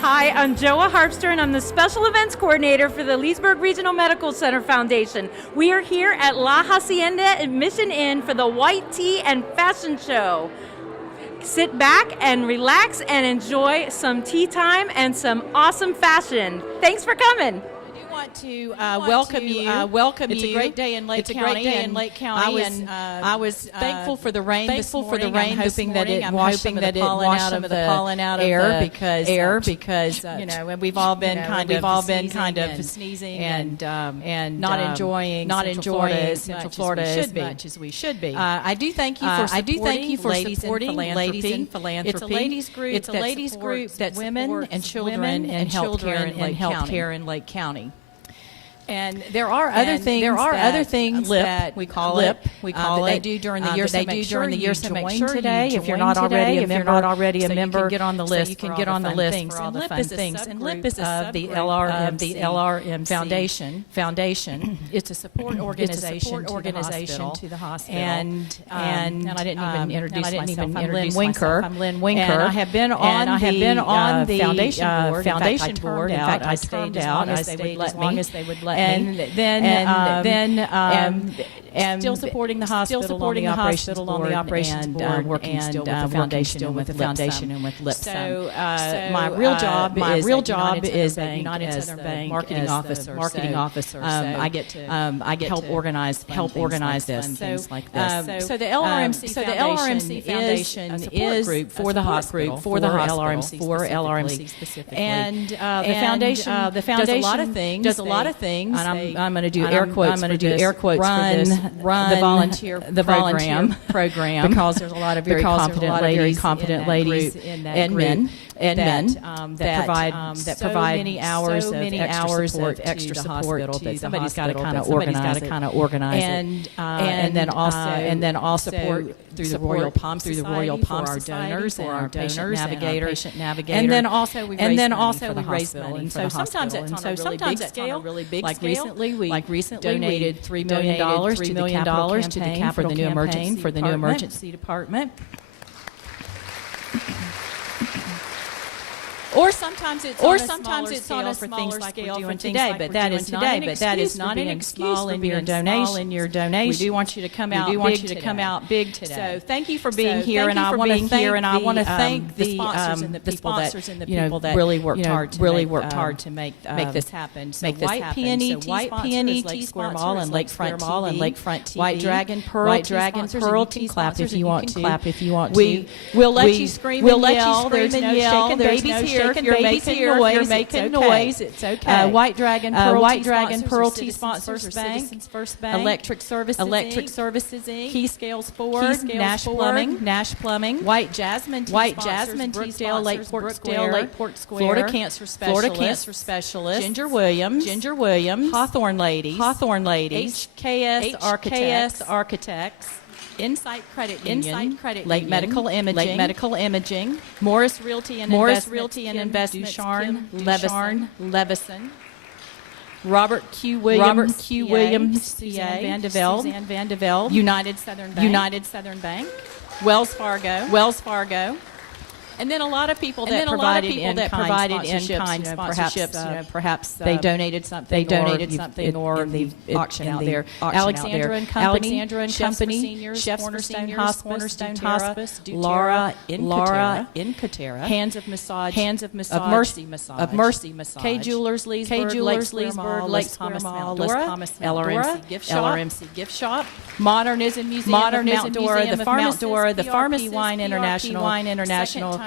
Hi, I'm Joa Harpster, and I'm the Special Events Coordinator for the Leesburg Regional Medical Center Foundation. We are here at La Hacienda at Mission Inn for the White Tea and Fashion Show. Sit back and relax and enjoy some tea time and some awesome fashion. Thanks for coming. To welcome you. It's a great day in Lake County. I was thankful for the rain this morning. I'm hoping that it washed some of the pollen out of the air because you know, and we've all been kind of sneezing and not enjoying Central Florida as much as we should be. I do thank you for supporting Ladies in Philanthropy. It's a ladies group that's women and children and healthcare in Lake County. And there are other things that we call it. They do during the year. So make sure you join today if you're not already a member. You can get on the list. You can get on the list for all the fun things. And LIP is of the LRM Foundation. It's a support organization to the hospital. And I didn't even introduce myself. I'm Lynn Winker. And I have been on the foundation board. In fact, I stayed as long as they would let me. And then still supporting the hospital on the operations board, working still with the foundation and with LIP. So my real job is United Southern Bank marketing officer. I get to help organize this and things like this. So the LRMC Foundation is a group for the hospital for LRMC specifically. And the foundation does a lot of things. And I'm going to do air quotes. Run the volunteer program because there's a lot of very competent ladies and men that provide many hours of extra support. But somebody's got to kind of organize it. And then also support through the Royal Palm Society for our donors and our patient navigators. And then also we raise money for the hospital. And so sometimes it's on a really big scale. Like recently, we donated $3 million to the capital campaign for the new emergency department. Or sometimes it's on a smaller scale for today, but that is not an excuse for being small in your donation. We do want you to come out big today. So thank you for being here, and I want to thank the sponsors and the people that really worked hard to make this happen. White Peony Tea Square Mall and Lakefront TV. White Dragon Pearl Tea. Clap if you want to. We'll let you scream and yell. There's no shaking babies here. If you're making noise, it's okay. White Dragon Pearl Tea sponsors First Bank. Electric Services Inc. Key Scales Ford. Nash Plumbing. White Jasmine Tea Brookdale Lakeport Square. Florida Cancer Specialist. Ginger Williams. Hawthorne Ladies. HKS Architects. Insight Credit Union, Lake Medical Imaging, Morris Realty and Investment, Ducharne, Levison, Robert Q. Williams, Suzanne Van de Velde, United Southern Bank, Wells Fargo. And then a lot of people that provided in-kind sponsorships. Perhaps they donated something, or the auction out there. Alexandra and Company, Chefs for Seniors, Cornerstone Hospice, Laura in Katera, Hands of Massage, of Mercy Massage, K Jewelers, Leesburg, Lake Thomas Mount Dora, LRMC Gift Shop, Modernism Museum of Mount Dora, the Pharmacy Wine International.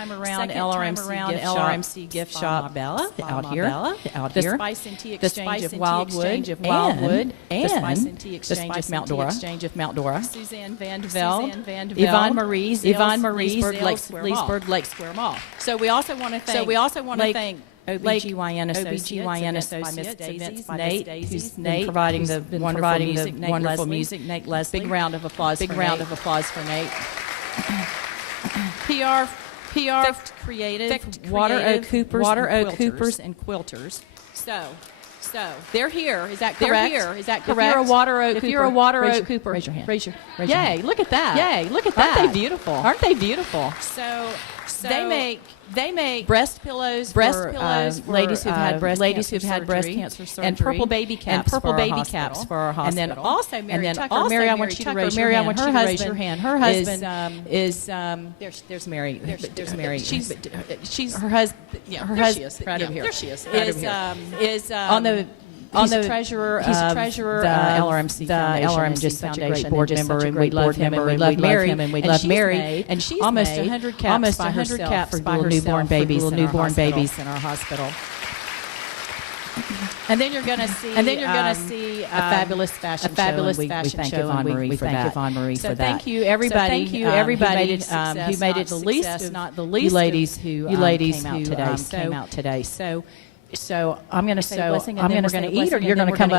Around LRMC Gift Shop, Bella out here. The Spice and Tea Exchange of Wildwood, and the Spice and Tea Exchange of Mount Dora. Suzanne Van de Velde, Yvonne Marie's, Leesburg Lake Square Mall. So we also want to thank OBGYN Associates by Miss Nate, who's been providing the wonderful music. Nate Leslie. Big round of applause for Nate. PR Creative, Water Oak Hoopers and Quilters. So they're here. Is that correct? If you're a Water Oak Hooper, raise your hand. Yay! Look at that. Aren't they beautiful? So They make breast pillows for ladies who've had breast cancer surgery, and purple baby caps for our hospital. And then also Mary, I want you to raise your hand. Her husband is there's Mary. There's Mary. She's her husband. Yeah, her husband. Right over here. There she is. Is on the. He's a treasurer of the LRMC Foundation, just such a great board member, and we love him, and we love Mary, and she's almost 100 caps by herself for little newborn babies in our hospital. And then you're going to see a fabulous fashion show. We thank Yvonne Marie for that. So thank you everybody who made it the least, not the least, you ladies who came out today. So I'm going to say the blessing, and then we're going to eat, or you're going to come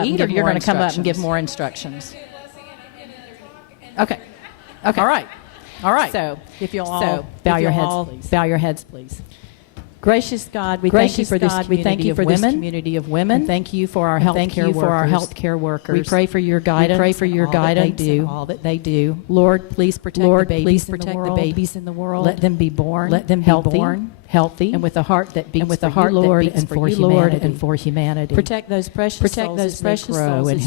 up and give more instructions. Okay. All right. So if you'll all bow your heads, please. Gracious God, we thank you for this community of women. And thank you for our healthcare workers. We pray for your guidance. In all that they do. Lord, please protect the babies in the world. Let them be born. Healthy, and with a heart that beats for you, Lord, and for humanity. Protect those precious souls as they grow and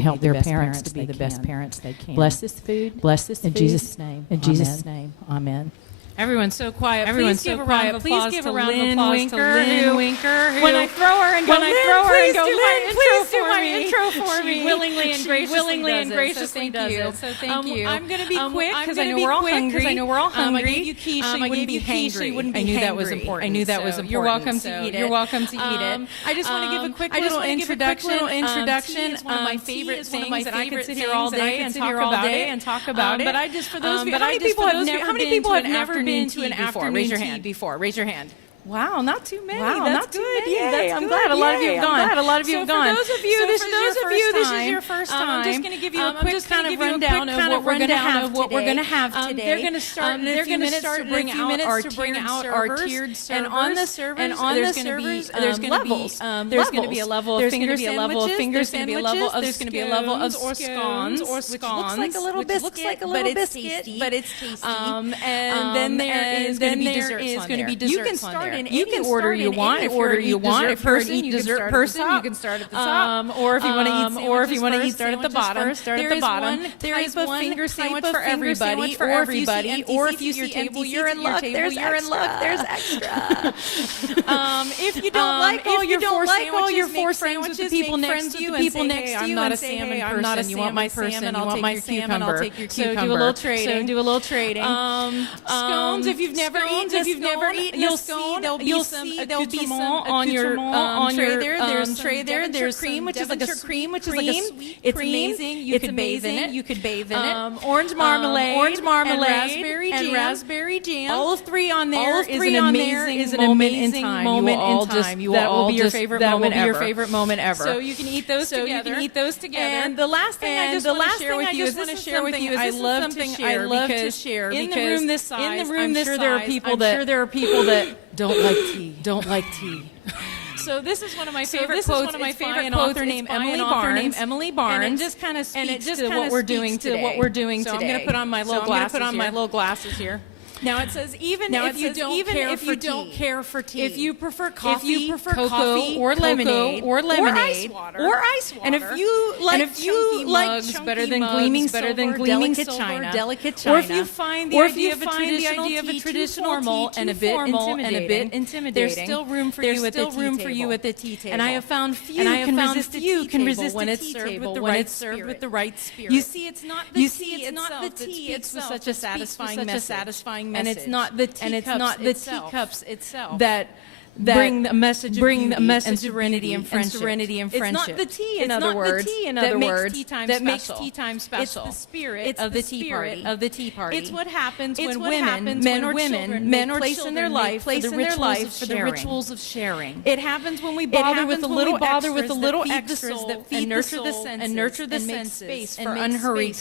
help their parents to be the best parents they can. Bless this food. In Jesus' name. Amen. Everyone's so quiet. Please give a round of applause to Lynn Winker. When I throw her and go, Lynn, please do my intro for me. She willingly and graciously does it. So thank you. I'm going to be quick because I know we're all hungry. I gave you quiche so you wouldn't be hangry. I knew that was important. You're welcome to eat it. I just want to give a quick little introduction. Tea is one of my favorite things, and I could sit here all day and talk about it. But I just, for those of you, how many people have never been to an afternoon tea before? Raise your hand. Wow, not too many. Wow, that's good. Yay, I'm glad a lot of you have gone. For those of you, this is your first time. I'm just going to give you a quick kind of rundown of what we're going to have today. They're going to start in a few minutes to bring out our tiered servers. And on the servers, there's going to be there's going to be a level of finger sandwiches. There's going to be a level of scones, which looks like a little biscuit, but it's tasty. And then there is going to be desserts on there. You can order you want. If you're a dessert person, you can start at the top. Or if you want to eat, start at the bottom. There is one finger sandwich for everybody. Or if you see table, you're in luck. There's extra. If you don't like all your four sandwiches, the people next to you I'm not a salmon person. You want my salmon? I'll take your cucumber. So do a little trading. Scones. If you've never eaten, you'll see. There'll be some on your tray there. There's cream, which is like a sweet. It's amazing. You could bathe in it. Orange marmalade, and raspberry jam. All three on there is an amazing moment in time. That will be your favorite moment ever. So you can eat those together. And the last thing I just want to share with you is I love to share because in the room this size, I'm sure there are people that don't like tea. So this is one of my favorite quotes. An author named Emily Barnes. And it just kind of speaks to what we're doing today. So I'm going to put on my little glasses here. Now it says even if you don't care for tea, if you prefer coffee, cocoa, or lemonade, or ice water, and if you like chunky mugs better than gleaming silver, delicate china, or if you find the idea of a traditional tea and a bit intimidating, there's still room for you at the tea table. And I have found few can resist when it's served with the right spirit. You see, it's not the tea itself. Such a satisfying message. And it's not the teacups itself that bring the message of serenity and friendship. It's not the tea, in other words, that makes tea time special. It's the spirit of the tea party. It's what happens when women, men or children, in their life for the rituals of sharing. It happens when we bother with a little extras that feed the soul and nurture the senses for unhurried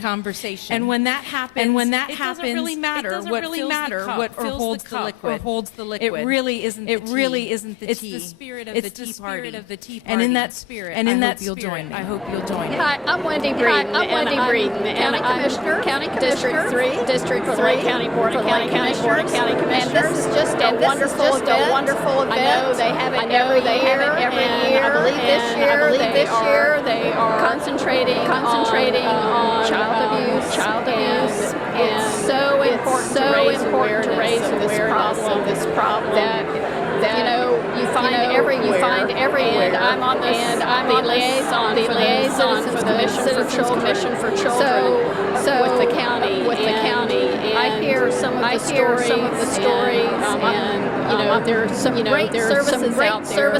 conversation. And when that happens, it doesn't really matter what fills the cup or holds the liquid. It really really isn't the tea. really isn't the It's tea. the spirit of It's the tea spirit party. of the tea And in party. that spirit, And in I that hope you'll spirit, join me. I hope you'll join me. Hi, I'm Wendy Breeden. I'm Wendy Breeden, and I'm County Commissioner, District 3 County Board of County Commissioners. And this is just a wonderful event. I know they have it every year, and I believe this year they are concentrating on child abuse, and it's so important to raise awareness of this problem. That you find everywhere. And I'm on the liaison for the Citizens Commission for Children. So with the county, and I hear some of the stories, and there are some great services out there,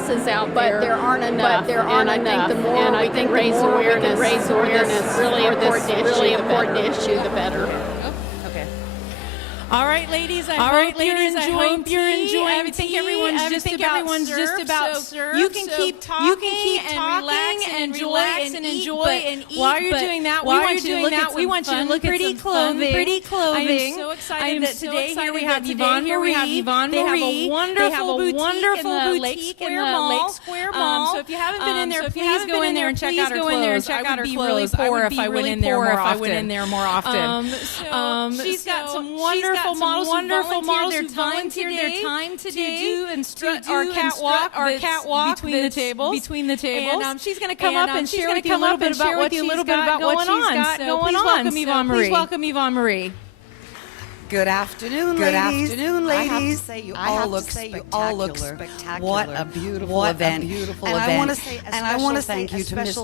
but there aren't enough. And I think the more we can raise awareness for this really important issue, the better. All right, ladies. I hope you're enjoying tea. I think everyone's just about served. You can keep talking and relax and enjoy and eat. While you're doing that, we want you to look at pretty clothing. I am so excited that today here we have Yvonne Marie. They have a wonderful boutique in the Lake Square Mall. So if you haven't been in there, please go in there and check out her clothes. I would be really poor if I went in there more often. She's got some wonderful models who volunteered their time today to do and strut our catwalk between the tables. And she's going to come up and share with you a little bit about what she's got going on. So please welcome Yvonne Marie. Good afternoon, ladies. I have to say, you all look spectacular. What a beautiful event. And I want to say a thank you to Miss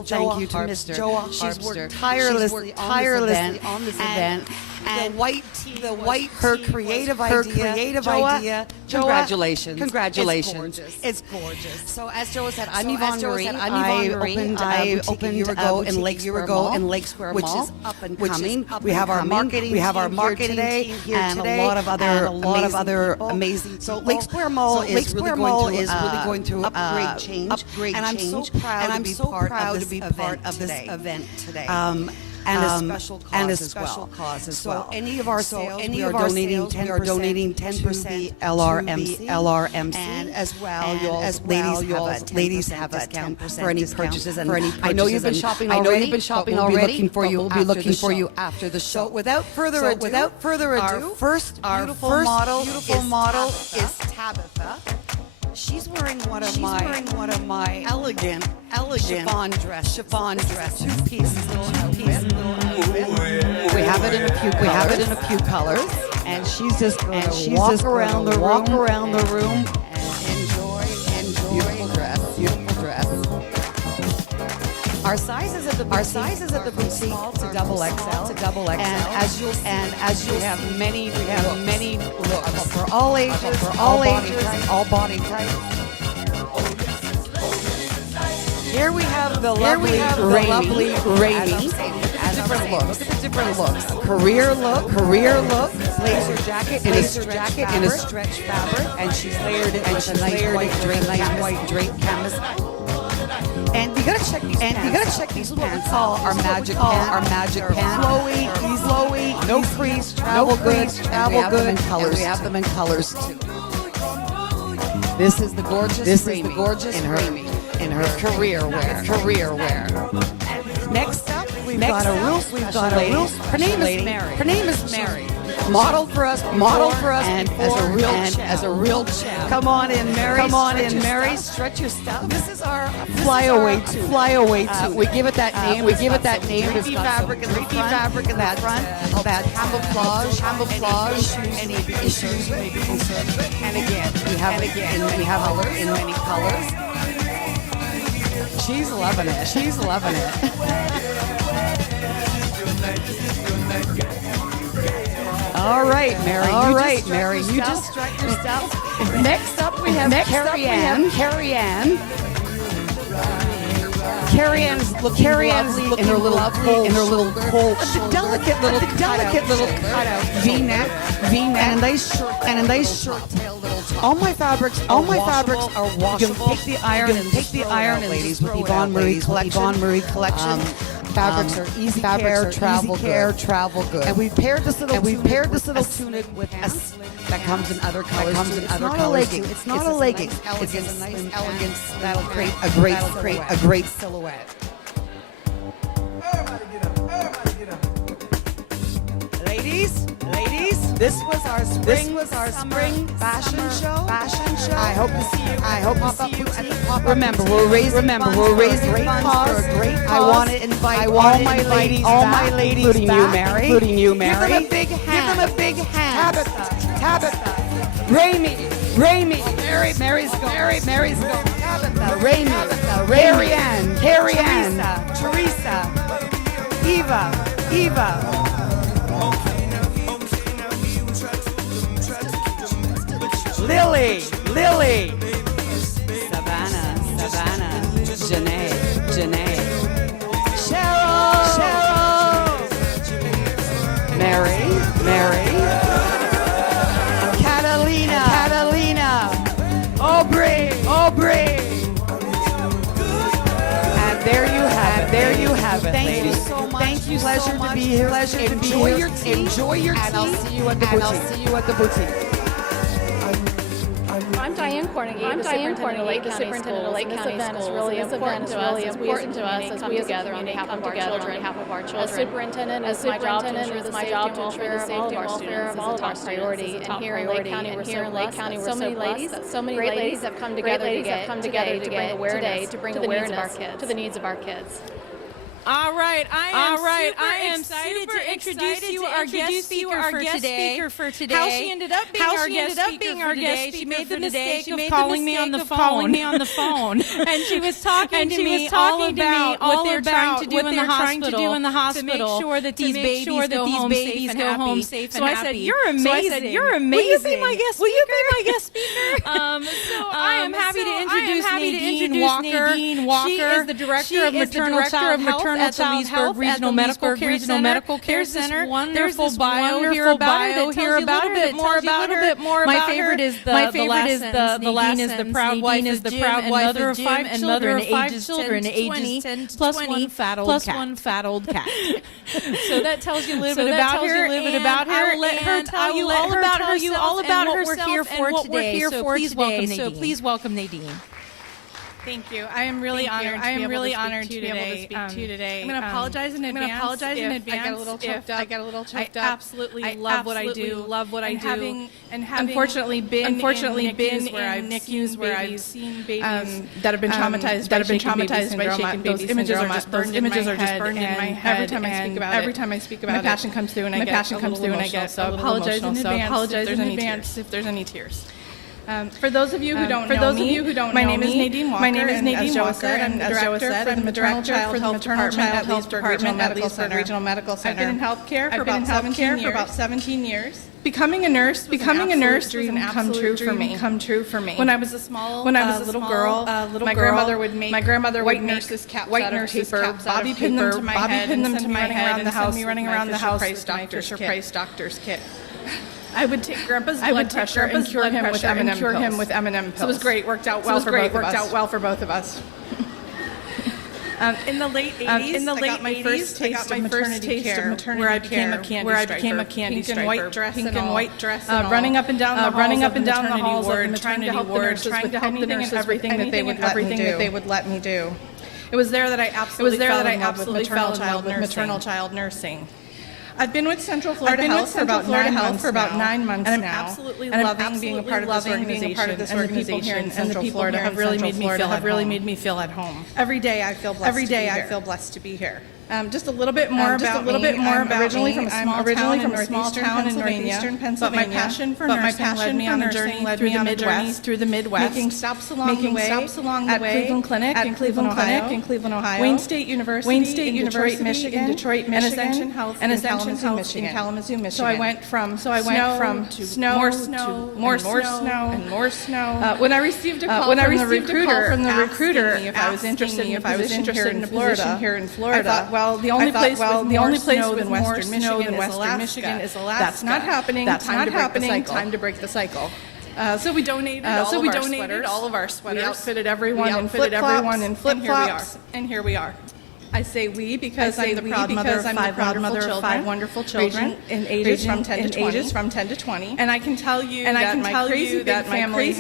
Joa. She's worked tirelessly on this event. And the white her creative idea. Congratulations. It's gorgeous. So as Joa said, I'm Yvonne Marie. I opened a year in Lake Square Mall, which is up and coming. We have our marketing team here and today, a lot of other amazing. So Lake Square Mall is really going through upgrade change, and I'm so proud to be part of this event today. And a special cause as well. So any of our sales, we are donating 10% LRMC, and as well, ladies have a 10% for any purchases. And I know you've been shopping already. We'll be looking for you after the show. So without further ado, our first beautiful model is Tabitha. She's wearing one of my elegant chiffon dress, two pieces, little outfit. We have it in a few colors, and she's just walk around the room and enjoy. Beautiful dress. Our sizes at the boutique small to double XL. And as you have many looks for all ages, all body types. Here we have the lovely Rainy. Look at the different looks. Career look. Blazer jacket in a stretch fabric, and she's layered it with a nice white drape canvas. And you gotta check these pants. Our magic pants. Flowy, no crease, travel good. We have them in colors too. This is the gorgeous Raimi in her career wear. Next up, we've got a real. Her name is Mary. Modeled for us, and as a real champ. Come on in, Mary. Stretch your stuff. This is our flyaway too. We give it that name. It's got fabric in the front. That camouflage. Any issues you may be concerned with. And again, we have in many colors. She's loving it. All right, Mary. You just strut yourself. Next up, we have Carrie Ann. Carrie Ann's looking in her little cold, the delicate little cutout V-neck, and a nice shirt tail little top. All my fabrics are washable. You can take the iron and ladies with Yvonne Marie collection. Fabrics are easy care, travel good. And we paired this little tunic with pants that comes in other colors. It's not a legging. It's a nice elegance that'll create a great silhouette. Ladies, this was our spring fashion show. I hope to see you. I hope to see you at the pop-up. Remember, we're raising funds for a great cause. I want to invite all my ladies, including you, Mary. Give them a big hand. Tabitha. Raimi. Mary's going. Tabitha. Raimi. Carrie Ann. Teresa. Eva. Lily, Savannah, Janae, Cheryl, Mary, Catalina, Aubrey, and there you have it. Thank you so much. Thank you so much. To be here. Enjoy your tea, and I'll see you at the boutique. I'm Diane Cornegie, the superintendent of Lake County Schools. This event is really important to us as we as we together on behalf of our children. As superintendent, it's my job to ensure the safety and welfare of all of our priority. And here in Lake County, we're so blessed that so many ladies have come together today to bring awareness to the needs of our kids. All right, I am excited to introduce you our guest speaker for today. How she ended up being our guest speaker. She made the mistake of calling me on the phone. And she was talking to me all about what they're trying to do in the hospital to make sure that these babies go home safe and happy. So I said, "You're amazing. Will you be my guest speaker?" So I am happy to introduce Nadine Walker. She is the director of maternal child health at the Leesburg Regional Medical Care Center. There's this bio here about her that tells you a little bit more about her. My favorite is the last sentence. Nadine is the proud wife of Jim and mother of 5 children, ages 10 to 20, plus one fattled cat. So that tells you a little bit about her. I'll let her tell you all about herself and what we're here for today. So please welcome Nadine. Thank you. I am really honored to be able to speak to you today. I'm going to apologize in advance. I get a little choked up. I absolutely love what I do. And unfortunately been in NICUs where I've seen babies that have been traumatized by shaken baby syndrome. Those images are just burned in my head. Every time I speak about it, my passion comes through and I get a little emotional. So I apologize in advance if there's any tears. For those of you who don't know me, my name is Nadine Walker. I'm the director for the maternal child health department at Leesburg Regional Medical Center. I've been in healthcare for about 17 years. Becoming a nurse was an absolute dream come true for me. When I was a little girl, my grandmother would make white nurses caps out of paper, bobby pin them to my head, and send me running around the house with my Fisher-Price doctor's kit. I would take Grandpa's blood pressure and cure him with M&M pills. So it was great. Worked out well for both of us. In the late 80s, I got my first taste of maternity care, where I became a candy striper. Pink and white dress, running up and down the halls of the maternity ward, trying to help the nurses with everything that they would let me do. It was there that I absolutely fell in love with maternal child nursing. I've been with Central Florida Health for about 9 months now, and I'm absolutely loving being a part of this organization. And the people here in Central Florida have really made me feel at home. Every day I feel blessed to be here. Just a little bit more about me. I'm originally from a small town in northeastern Pennsylvania. But my passion for nursing led me on a journey through the Midwest, making stops along the way at Cleveland Clinic in Cleveland, Ohio, Wayne State University in Detroit, Michigan, and Ascension Health in Kalamazoo, Michigan. So I went from snow to more snow. When I received a call from the recruiter asking me if I was interested in a position here in Florida, I thought, well, the only place with more snow than Western Michigan is Alaska. That's not happening. Time to break the cycle. So we donated all of our sweaters. We outfitted everyone in flip-flops, and here we are. I say we because I'm the proud mother of five wonderful children in ages from 10 to 20. And I can tell you that my crazy big family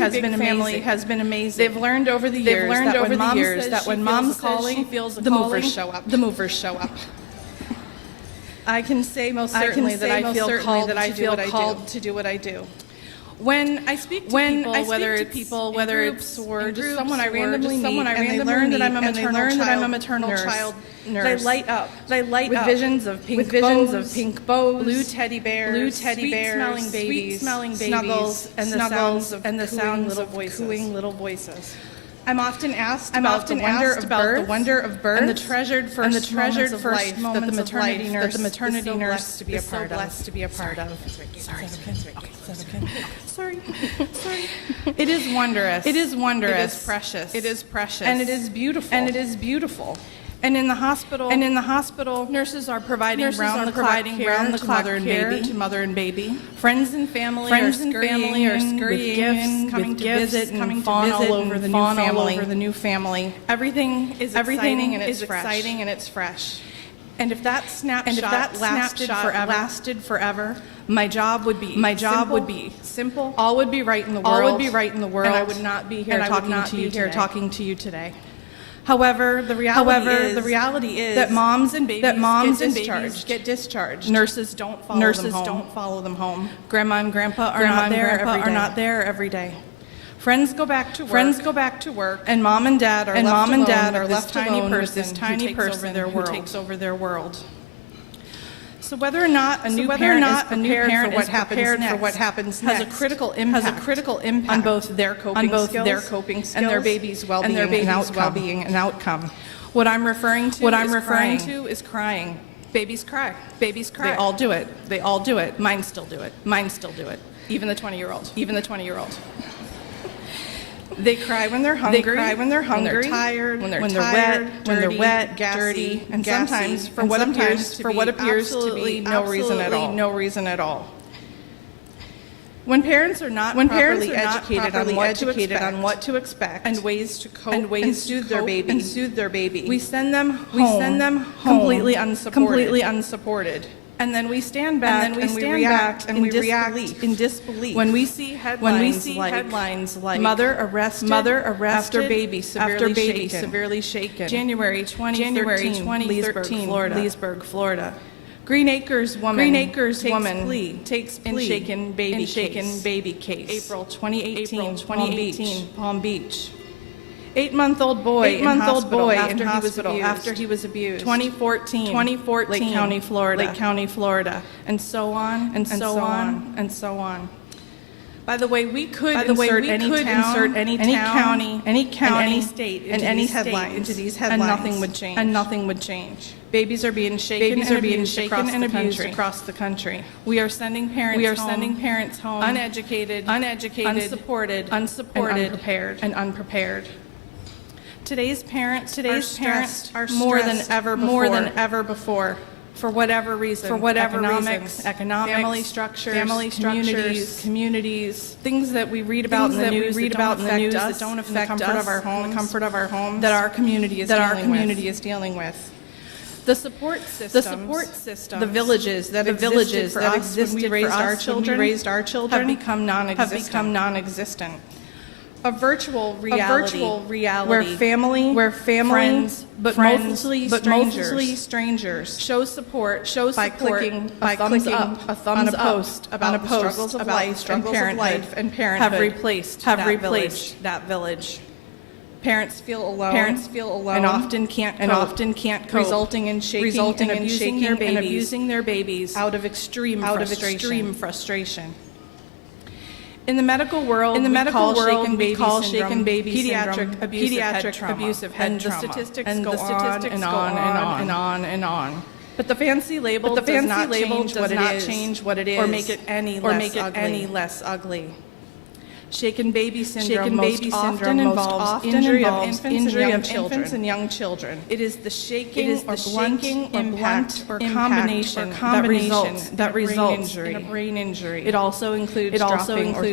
has been amazing. They've learned over the years that when mom's calling, the movers show up. I can say most certainly that I feel called to do what I do. When I speak to people, whether it's or just someone I randomly meet, and they learn that I'm a maternal child nurse, they light up with visions of pink bows, blue teddy bears, sweet-smelling babies, snuggles, and the sounds of cooing little voices. I'm often asked about the wonder of birth and the treasured first moments of life that the maternity nurse is so blessed to be a part of. Sorry. It is wondrous. It is precious. It is precious. And it is beautiful. And in the hospital, nurses are providing round-the-clock care to mother and baby. Friends and family are scurrying with gifts, coming to visit and fawn all over the new family. Everything is exciting and it's fresh. And if that snapshot lasted forever, my job would be simple. All would be right in the world. And I would not be here talking to you today. However, the reality is that moms and babies get discharged. Nurses don't follow them home. Grandma and grandpa are not there every day. Friends go back to work, and mom and dad are left alone with this tiny person who takes over their world. So whether or not a new parent is prepared for what happens next has a critical impact on both their coping skills and their baby's well-being and outcome. What I'm referring to is crying. Babies cry. They all do it. Mine still do it. Even the 20-year-old. They cry when they're hungry, when they're tired, when they're wet, dirty, and sometimes for what appears to be no reason at all. When parents are not properly educated on what to expect and ways to cope and soothe their baby, we send them home completely unsupported. And then we stand back and we react in disbelief when we see headlines like mother arrested after baby severely shaken. January 2013, Leesburg, Florida. Green Acres woman takes plea in shaken baby case. April 2018, Palm Beach. 8-month-old boy in hospital after he was abused. 2014, Lake County, Florida, and so on. By the way, we could insert any county, any state into these headlines, and nothing would change. Babies are being shaken and abused across the country. We are sending parents home uneducated, unsupported, and unprepared. Today's parents are stressed more than ever before. For whatever reason, economics, family structures, communities, things that we read about in the news that don't affect us, the comfort of our home, that our community is dealing with. The support system, the villages that existed for us when we raised our children, have become non-existent. A virtual reality where family, friends, but mostly strangers show support by clicking a thumbs up on a post about the struggles of life and parenthood have replaced that village. Parents feel alone and often can't cope, resulting in shaking and abusing their babies out of extreme frustration. In the medical world, we call shaken baby syndrome pediatric abusive head trauma. The statistics go on. But the fancy label does not change what it is or make it any less ugly. Shaken baby syndrome most often involves injury of infants and young children. It is the shaking or blunting impact or combination that results in a brain injury. It also includes dropping or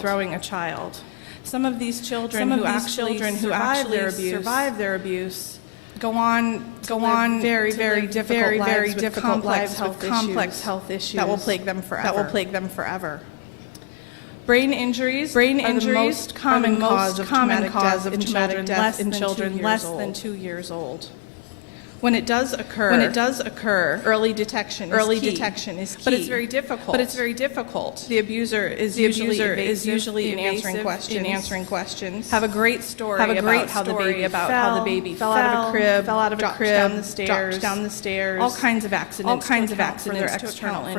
throwing a child. Some of these children who actually survive their abuse go on very difficult lives with complex health issues that will plague them forever. Brain injuries are the most common cause of traumatic death in children less than 2 years old. When it does occur, early detection is key. But it's very difficult. The abuser is usually in answering questions. Have a great story about how the baby fell out of a crib, dropped down the stairs. All kinds of accidents for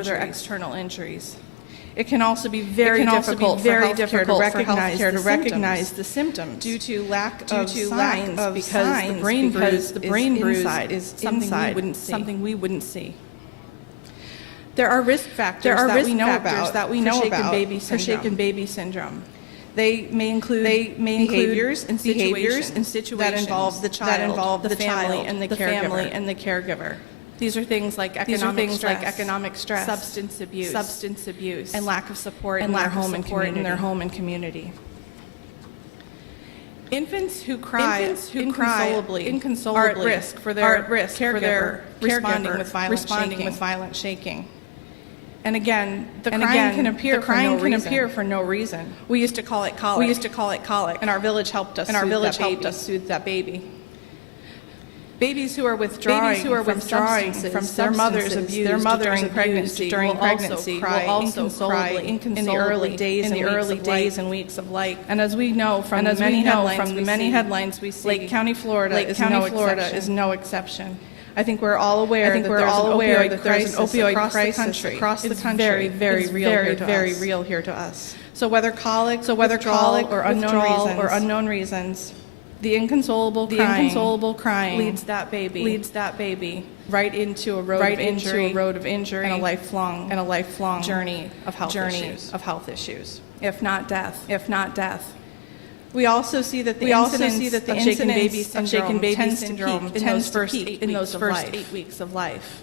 their external injuries. It can also be very difficult for healthcare to recognize the symptoms due to lack of signs because the brain bruise is something we wouldn't see. There are risk factors that we know about for shaken baby syndrome. They may include behaviors and situations that involve the child, the family, and the caregiver. These are things like economic stress, substance abuse, and lack of support in their home and community. Infants who cry inconsolably are at risk for their caregiver responding with violent shaking. And again, the crying can appear for no reason. We used to call it colic. And our village helped us soothe that baby. Babies who are withdrawing from substances their mothers abused during pregnancy will also cry inconsolably in the early days and weeks of life. And as we know from the many headlines we see, Lake County, Florida is no exception. I think we're all aware that there's an opioid crisis across the country. Very real here to us. So whether colic or unknown reasons, the inconsolable crying leads that baby right into a road of injury and a lifelong journey of health issues, if not death. We also see that the incidence of shaken baby syndrome tends to peak in those first 8 weeks of life.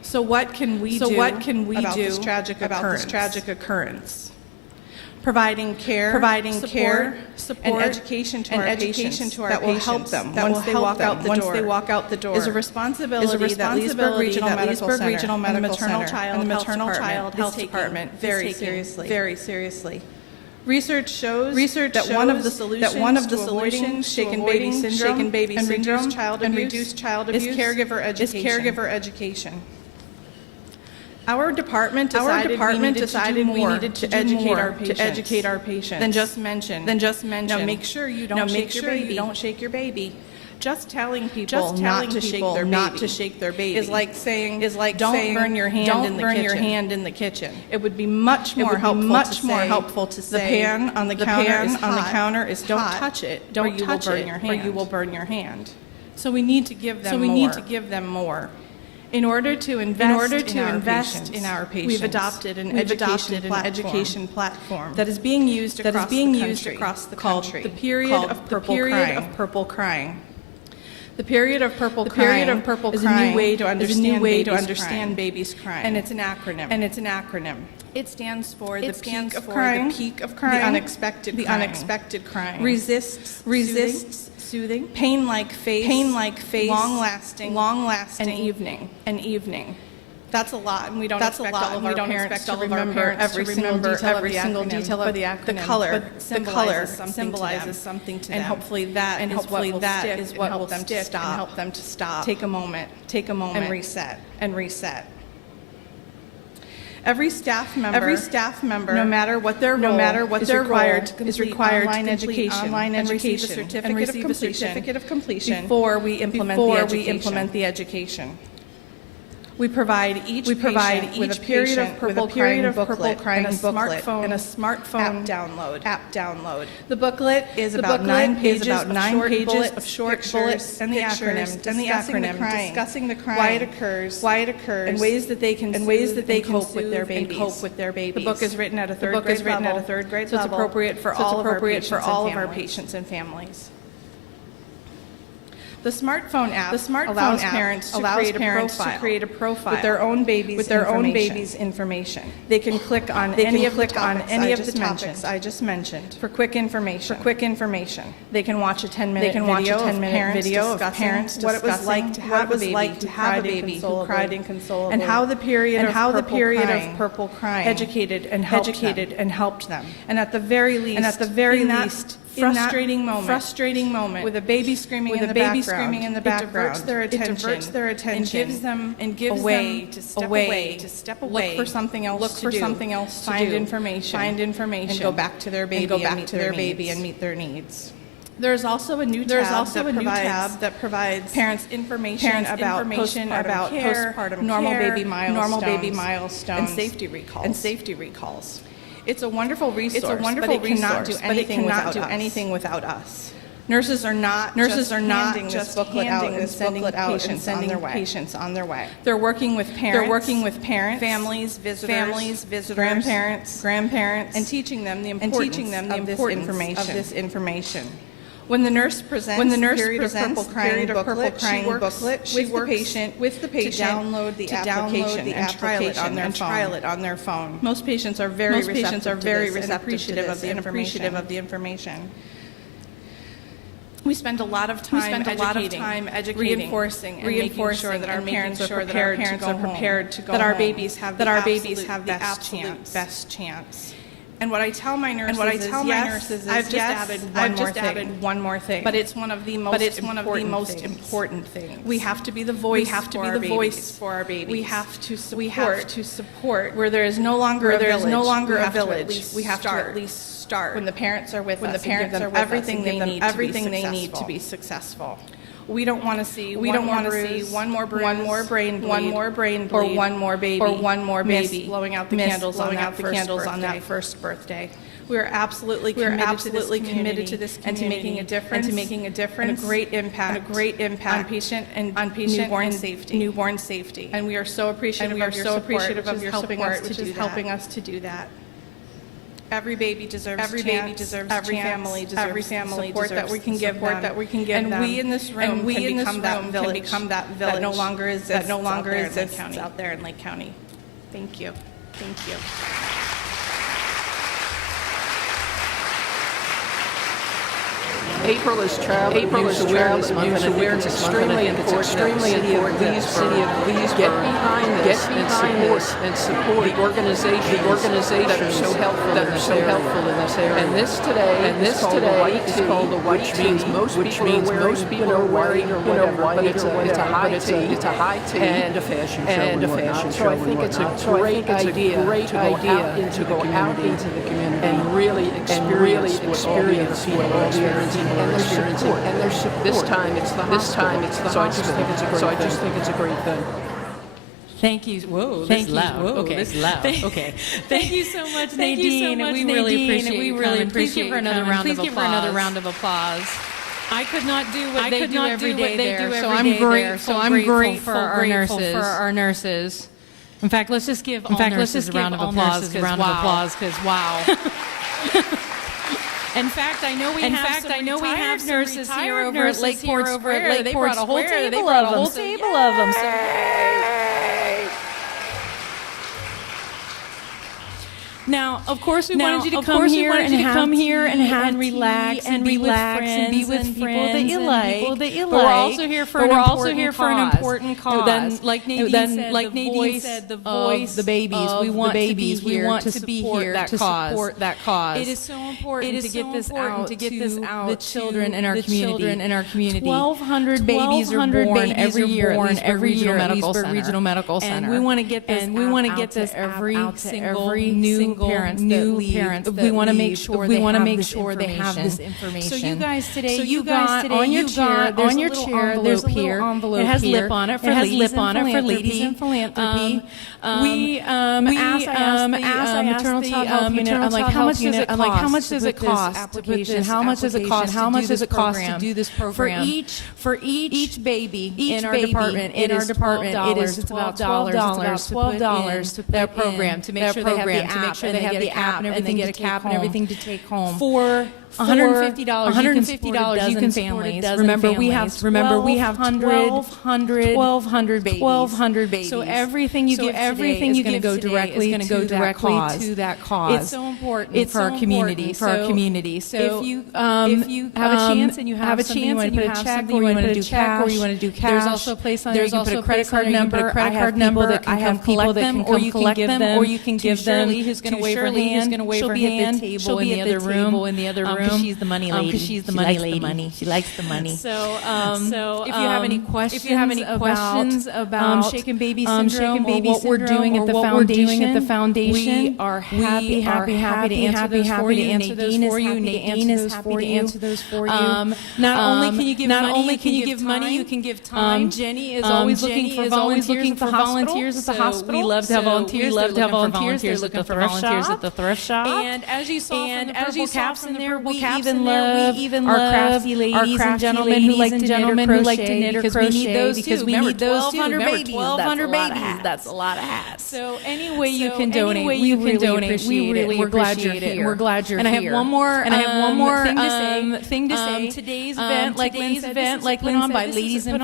So what can we do about this tragic occurrence? Providing care, support, and education to our patients that will help them once they walk out the door is a responsibility that Leesburg Regional Medical Center and the Maternal Child Health Department very seriously. Research shows that one of the solutions to avoiding shaken baby syndrome and reduced child abuse is caregiver education. Our department decided we needed to educate our patients. Then just mention. Now make sure you don't shake your baby. Just telling people not to shake their baby is like saying don't burn your hand in the kitchen. It would be much more helpful to say the pan on the counter is don't touch it, or you will burn your hand. So we need to give them more. In order to invest in our patients, we've adopted an education platform that is being used across the country called the Period of Purple Crying. The period of purple crying is a new way to understand babies crying, and it's an acronym. It stands for the peak of crying, the unexpected crying, resists soothing, pain like face, long lasting, and evening. That's a lot, and we don't expect all of our parents to remember every single detail of the acronym. The color symbolizes something to them, and hopefully that is what will help them to stop. Take a moment, and reset. Every staff member, no matter what their role, is required to complete online education and receive a certificate of completion before we implement the education. We provide each patient with a period of purple crying booklet and a smartphone app download. The booklet is about 9 pages of short bullets and the acronym discussing the crying, why it occurs, and ways that they can cope with their babies. The book is written at a third grade level, so it's appropriate for all of our patients and families. The smartphone app allows parents to create a profile with their own baby's information. They can click on any of the topics I just mentioned for quick information. They can watch a 10-minute video of parents what it was like to have a baby who cried inconsolably, and how the period of purple crying educated and helped them. And at the very least, frustrating moment with a baby screaming in the background, it diverts their attention and gives them a way to step away, look for something else, find information, and go back to their baby and meet their needs. There's also a new tab that provides parents information about postpartum normal baby milestones, and safety recalls. It's a wonderful resource, but it cannot do anything without us. Nurses are not just handing this booklet out and sending patients on their way. They're working with parents, families, visitors, grandparents, and teaching them the importance of this information. When the nurse presents the period of purple crying booklet, she works with the patient to download the application and trial it on their phone. Most patients are very receptive and appreciative of the information. We spend a lot of time educating, reinforcing, making sure that our parents are prepared to go home, that our babies have the absolute best chance. And what I tell my nurses is, I've just added one more thing. But it's one of the most important things. We have to be the voice for our babies. We have to support where there is no longer a village. We have to at least start when the parents are with us. Everything they need to be successful. We don't want to see one more brain bleed, or one more baby blowing out the candles on that first birthday. We are absolutely committed to this community and to making a difference and a great impact on patient newborn safety. And we are so appreciative of your support, which is helping us to do that. Every baby deserves every family deserves support that we can give them. And we in this room can become that village that no longer exists out there in Lake County. Thank you. April is Child Abuse Awareness Month, and I think it's extremely important that the city of Leesburg get behind this and support the organizations that are so helpful in this area. And this today is called the White Tea, which means most people are wearing white, but it's a high tea and a fashion show. So I think it's a great idea to go out into the community and really experience what all the other people are experiencing. And there's support. This time it's the hospital. So I just think it's a great thing. Thank you. Whoa, this is loud. Okay. This is loud. Okay. Thank you so much, Nadine. We really appreciate it. Please give her another round of applause. I could not do what they do every day there, so I'm grateful for our nurses. In fact, let's just give all nurses a round of applause, because wow. In fact, I know we have nurses here over at Lakeport Square. They brought a whole table of them. Now, of course, we wanted you to come here and relax and be with people that you like. But we're also here for an important cause. Then, like Nadine said, the voice of the babies. We want to be here to support that cause. It is so important to get this out to the children in our community. 1,200 babies are born every year at Leesburg Regional Medical Center. And we want to get this every single parents. We want to make sure they have this information. So you guys today, on your chair, there's a little envelope. It has lip on it for ladies in philanthropy. We asked the maternal child health unit, I'm like, how much does it cost to put this? How much does it cost to do this program? For each baby in our department, it is about $12 to put that program, to make sure they have the app and they get a cap and everything to take home. For $150 you can support a dozen families. Remember we have 1,200 babies. So everything you give today is going to go directly to that cause. It's so important for our community. So if you have a chance and you have something you want to put a check, or you want to do cash, there's also a place on there you can put a credit card number. I have people that can come collect them, or you can give them, or you can give them to Shirley, who's going to wave her hand. She'll be at the table in the other room. Because she's the money lady. Because she's the money lady. She likes the money. So if you have any questions about shaken baby syndrome, or what we're doing at the foundation, we are happy to answer those for you. Nadine is happy to answer those for you. Not only can you give money, you can give time. Jenny is always looking for volunteers at the hospital. We love to have volunteers. They're looking for volunteers at the thrift shop. And as you saw from the purple caps in there, we even love our crafty ladies and gentlemen who like to knit or crochet because we need those too. Remember, 1,200 babies. That's a lot of hats. So any way you can donate, we really appreciate it. We're glad you're here. And I have one more thing to say. Today's event, like Lynn said, put on by Ladies in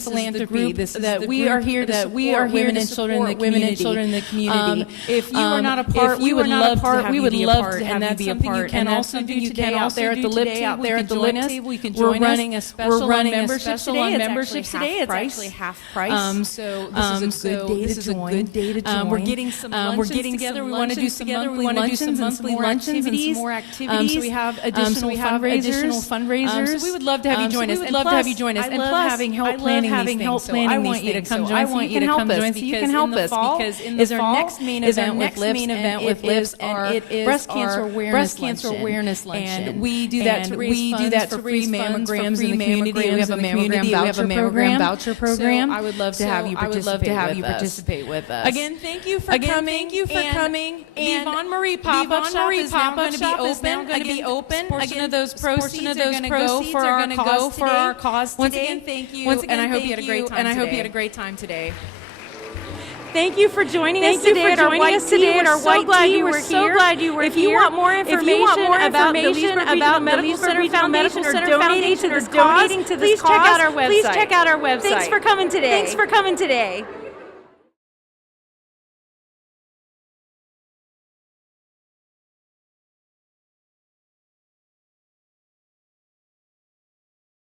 Philanthropy. This is the group that we are here to support women and children in the community. If you are not a part, we would love to have you be a part. And also do today out there at the lip table. You can join us. We're running a special on membership today. It's actually half price. So this is a good day to join. We're getting some luncheons together. We want to do some monthly luncheons and some more activities. So we have additional fundraisers. So we would love to have you join us. And plus, having help planning these things. So I want you to come join us. You can help us because in the fall is our next main event with LIPS, and it is breast cancer awareness luncheon. And we do that to raise mammograms in the community. We have a mammogram voucher program. So I would love to have you participate with us. Again, thank you for coming. And Yvonne Marie pop-up shop is now going to be open. Portion of those proceeds are going to go for our cause today. Once again, thank you. And I hope you had a great time today. Thank you for joining us today at our White Tea. We're so glad you were here. If you want more information about the Leesburg Medical Center Foundation or donating to this cause, please check out our website. Thanks for coming today.